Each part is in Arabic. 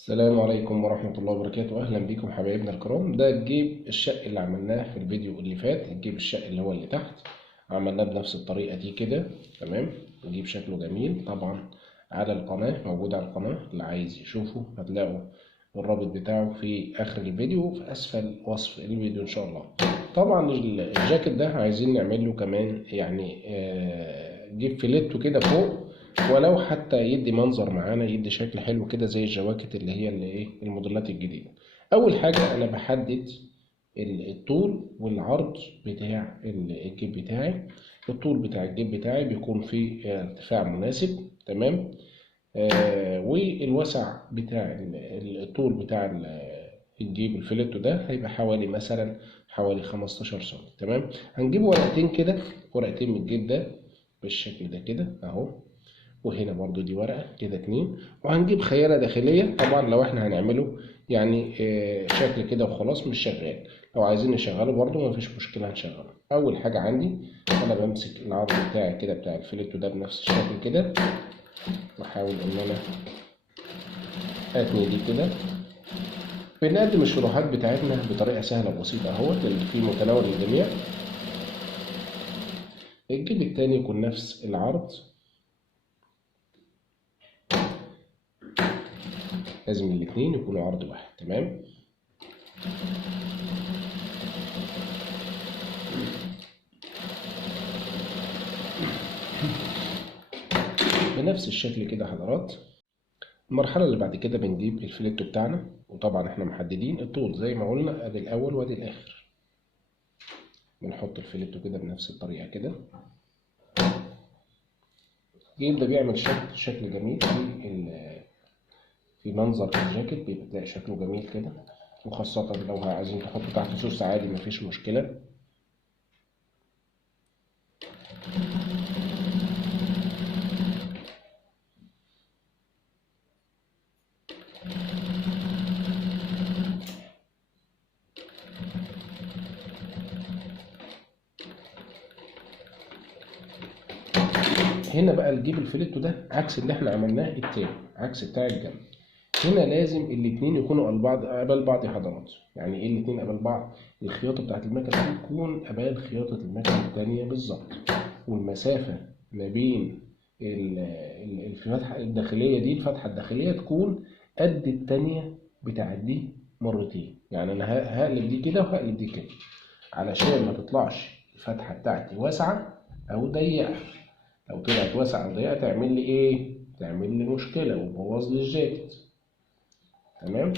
السلام عليكم ورحمة الله وبركاته. أهلا بكم حبايبنا الكرام. ده الجيب الشق اللي عملناه في الفيديو اللي فات، الجيب الشق اللي هو اللي تحت عملناه بنفس الطريقة دي كده. تمام. الجيب شكله جميل طبعا. على القناة، موجود على القناة، اللي عايز يشوفه هتلاقوا الرابط بتاعه في آخر الفيديو وفي أسفل وصف الفيديو إن شاء الله. طبعا الجاكيت ده عايزين نعمل له كمان يعني جيب فيليتو كده فوق، ولو حتى يدي منظر معانا، يدي شكل حلو كده زي الجواكت اللي هي اللي ايه الموديلات الجديدة. اول حاجة انا بحدد الطول والعرض بتاع الجيب بتاعي. الطول بتاع الجيب بتاعي بيكون في ارتفاع مناسب. تمام. والوسع بتاع الطول بتاع الجيب الفيليتو ده هيبقى حوالي مثلا حوالي 15 سم. تمام. هنجيب ورقتين كده، ورقتين من الجيب ده بالشكل ده كده اهو. وهنا برضو دي ورقة كده اتنين. وهنجيب خيارة داخلية. طبعا لو احنا هنعمله يعني شكل كده وخلاص مش شغال، لو عايزين نشغله برضو مفيش مشكلة هنشغله. أول حاجة عندي أنا بمسك العرض بتاعي كده بتاع الفيليتو ده بنفس الشكل كده، وأحاول إن أنا أتني دي كده. بنقدم الشروحات بتاعتنا بطريقة سهلة وبسيطة أهوت اللي في متناول الجميع. الجيب التاني يكون نفس العرض، لازم الاتنين يكونوا عرض واحد. تمام. بنفس الشكل كده حضرات. المرحلة اللي بعد كده بنجيب الفيليتو بتاعنا، وطبعا احنا محددين الطول زي ما قلنا ادي الاول وادي الاخر. بنحط الفيليتو كده بنفس الطريقة كده. الجيب ده بيعمل شكل جميل في منظر الجاكيت، بيبقى تلاقي شكله جميل كده. وخاصة لو عايزين تحطوا تحت سوس عادي مفيش مشكلة. هنا بقى الجيب الفيليتو ده عكس اللي احنا عملناه التاني، عكس بتاع الجنب. هنا لازم الاتنين يكونوا قبل بعض يا حضرات. يعني ايه الاتنين قبل بعض؟ الخياطة بتاعت المكنة دي تكون قبل خياطة المكنة التانية بالظبط. والمسافة ما بين الفتحة الداخلية دي، الفتحة الداخلية تكون قد التانية بتاعت دي مرتين. يعني انا هقلب دي كده وهقلب دي كده علشان ما تطلعش الفتحة بتاعتي واسعة او ضيقة. لو طلعت واسعة او ضيقة تعمل لي ايه؟ تعمل لي مشكلة وتبوظ لي الجاكيت. تمام.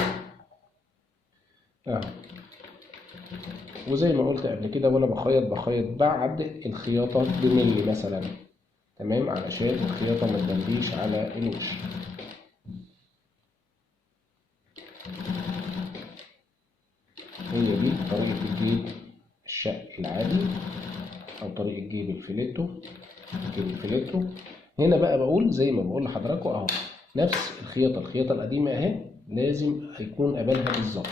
اهو. وزي ما قلت قبل كده وانا بخيط بعد الخياطة بملي مثلا. تمام. علشان الخياطة ما تدليش على الوش. هي دي طريقة الجيب الشق العادي او طريقة جيب الفيليتو. جيب الفيليتو. هنا بقى بقول زي ما بقول لحضراتكم اهو، نفس الخياطة القديمة اهي لازم هيكون قبلها بالظبط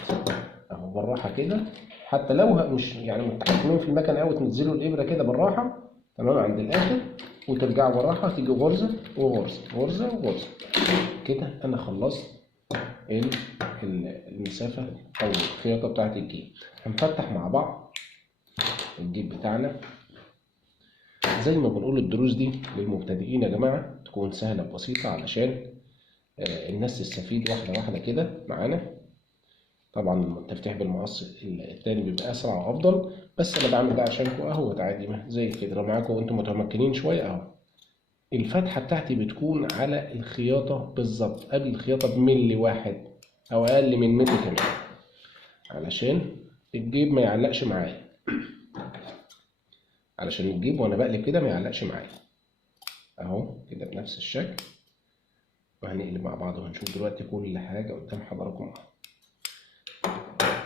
اهو، بالراحة كده. حتى لو مش يعني متحكمين في المكنة قوي تنزلوا الابرة كده بالراحة. تمام. عند الاخر وترجعوا بالراحة، تيجي غرزة وغرزة غرزة وغرزة كده. انا خلصت المسافة او الخياطة بتاعت الجيب. هنفتح مع بعض الجيب بتاعنا. زي ما بنقول الدروس دي للمبتدئين يا جماعة تكون سهلة وبسيطة علشان الناس تستفيد واحدة واحدة كده معانا. طبعا التفتيح بالمقص التاني بيبقى أسرع وأفضل، بس أنا بعمل ده عشانكم أهوت عادي زي كده. لو معاكم وأنتم متمكنين شوية أهو. الفتحة بتاعتي بتكون على الخياطة بالظبط، قبل الخياطة بملي واحد أو أقل من ملي كمان، علشان الجيب ما يعلقش معايا. علشان الجيب وأنا بقلب كده ما يعلقش معايا أهو كده بنفس الشكل. وهنقلب مع بعض وهنشوف دلوقتي كل حاجة قدام حضراتكم.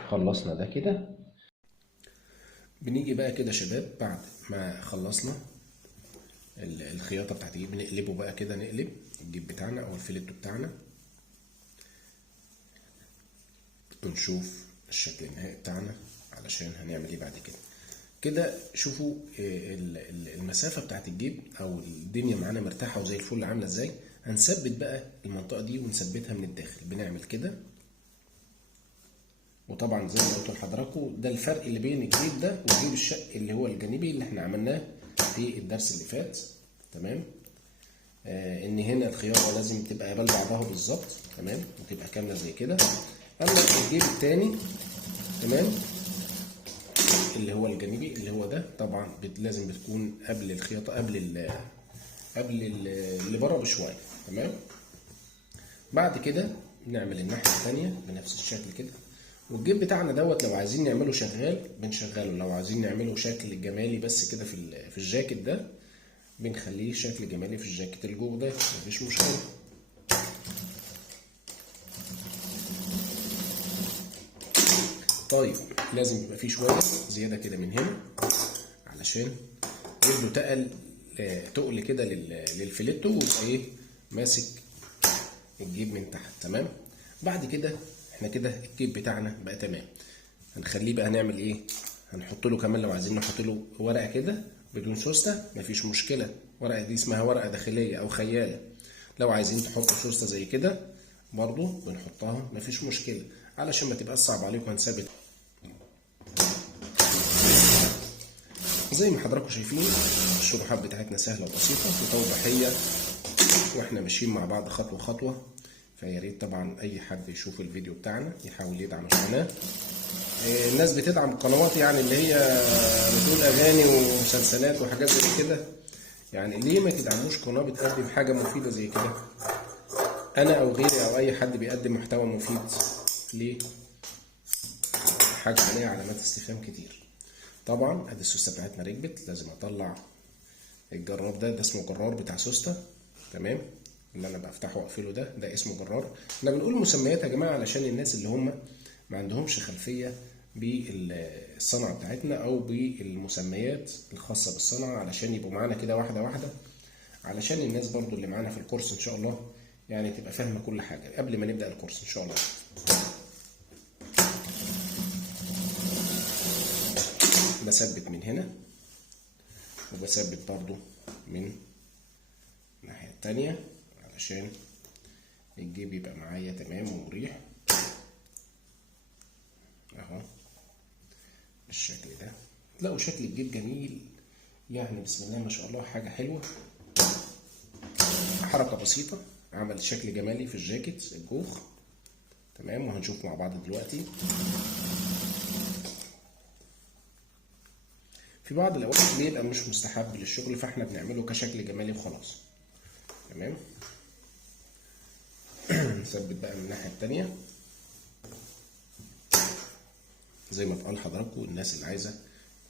خلصنا ده كده. بنيجي بقى كده شباب بعد ما خلصنا الخياطة بتاعت الجيب بنقلبه بقى كده، نقلب الجيب بتاعنا أو الفيليتو بتاعنا ونشوف الشكل النهائي بتاعنا علشان هنعمل ايه بعد كده. كده شوفوا المسافة بتاعت الجيب أو الدنيا معانا مرتاحة وزي الفل عاملة ازاي. هنثبت بقى المنطقة دي ونثبتها من الداخل. بنعمل كده، وطبعا زي ما قلت لحضراتكم ده الفرق اللي بين الجيب ده والجيب الشق اللي هو الجانبي اللي احنا عملناه في الدرس اللي فات. تمام. ان هنا الخياطة لازم تبقى قبل بعضها بالظبط، تمام، وتبقى كاملة زي كده. اما الجيب التاني، تمام، اللي هو الجانبي اللي هو ده، طبعا لازم بتكون قبل الخياطة قبل اللي بره بشوية. تمام. بعد كده نعمل الناحية التانية بنفس الشكل كده. والجيب بتاعنا دوت لو عايزين نعمله شغال بنشغله، لو عايزين نعمله شكل جمالي بس كده في الجاكيت ده بنخليه شكل جمالي في الجاكيت اللي جوه ده، مفيش مشكلة. طيب لازم يبقى فيه شوية زيادة كده من هنا علشان يدوا تقل كده للفيليتو، ويبقى ايه ماسك الجيب من تحت. تمام. بعد كده احنا كده الجيب بتاعنا بقى تمام. هنخليه بقى نعمل ايه؟ هنحط له كمان لو عايزين نحط له ورقه كده بدون سوسته مفيش مشكله. ورقه دي اسمها ورقه داخليه او خياله. لو عايزين تحطوا سوسته زي كده برضو بنحطها مفيش مشكله، علشان ما تبقاش صعب عليكم. هنثبت زي ما حضراتكم شايفين الشروحات بتاعتنا سهله وبسيطه وتوضيحيه، واحنا ماشيين مع بعض خطوه خطوه. فيا ريت طبعا اي حد يشوف الفيديو بتاعنا يحاول يدعم القناه. الناس بتدعم القنوات يعني اللي هي بتقول اغاني ومسلسلات وحاجات زي كده، يعني ليه ما تدعموش قناه بتقدم حاجه مفيده زي كده؟ انا او غيري او اي حد بيقدم محتوى مفيد، ليه؟ حاجه عليها علامات استفهام كتير. طبعا ادي السوسته بتاعتنا ركبت، لازم اطلع الجرار ده اسمه جرار بتاع سوسته. تمام. اللي انا بفتحه واقفله ده اسمه جرار. احنا بنقول مسميات يا جماعه علشان الناس اللي هم ما عندهمش خلفيه بالصنعه بتاعتنا او بالمسميات الخاصه بالصنعه، علشان يبقوا معانا كده واحده واحده، علشان الناس برضو اللي معانا في الكورس ان شاء الله يعني تبقى فاهمه كل حاجه قبل ما نبدا الكورس ان شاء الله. بثبت من هنا وبثبت برضو من الناحيه التانيه علشان الجيب يبقى معايا تمام ومريح اهو بالشكل ده. تلاقوا شكل الجيب جميل يعني بسم الله ما شاء الله، حاجه حلوه. حركه بسيطه عمل شكل جمالي في الجاكيت الجوخ. تمام. وهنشوف مع بعض دلوقتي. في بعض الاوقات بيبقى مش مستحب للشغل فاحنا بنعمله كشكل جمالي وخلاص. تمام. نثبت بقى من الناحيه التانيه زي ما اتقال لحضراتكم. الناس اللي عايزه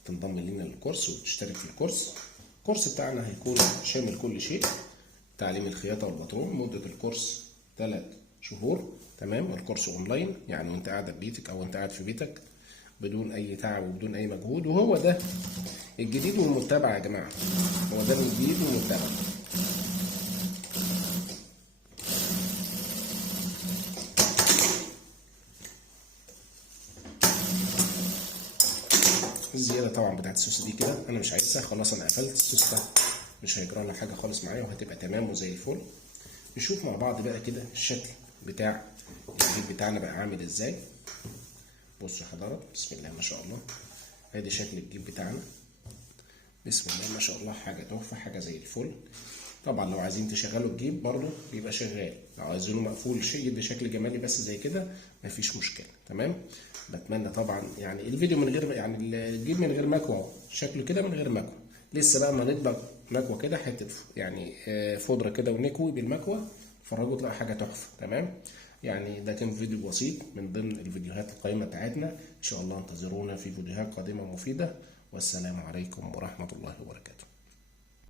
تنضم لنا للكورس وتشترك في الكورس بتاعنا هيكون شامل كل شيء. تعليم الخياطه والباترون. مده الكورس 3 شهور. تمام. الكورس اونلاين يعني وانت قاعد في بيتك او انت قاعد في بيتك بدون اي تعب وبدون اي مجهود. وهو ده الجديد والمتبع يا جماعه، هو ده الجديد والمتبع. الزياده طبعا بتاعت السوسته دي كده انا مش عايزها، خلاص انا قفلت السوسته، مش هيجرى لها حاجه خالص معايا وهتبقى تمام وزي الفل. نشوف مع بعض بقى كده الشكل بتاع الجيب بتاعنا بقى عامل ازاي. بصوا حضرات بسم الله ما شاء الله، ادي شكل الجيب بتاعنا بسم الله ما شاء الله، حاجه تحفه، حاجه زي الفل. طبعا لو عايزين تشغلوا الجيب برضو بيبقى شغال، لو عايزينه مقفول شيء يدي شكل جمالي بس زي كده مفيش مشكله. تمام. بتمنى طبعا يعني الفيديو من غير يعني الجيب من غير مكوى شكله كده من غير مكوى، لسه بقى ما نطبق مكوى كده حته يعني فودره كده ونكوي بالمكوى اتفرجوا تلاقوا حاجه تحفه. تمام. يعني ده كان فيديو بسيط من ضمن الفيديوهات القائمه بتاعتنا. ان شاء الله انتظرونا في فيديوهات قادمه مفيده، والسلام عليكم ورحمه الله وبركاته.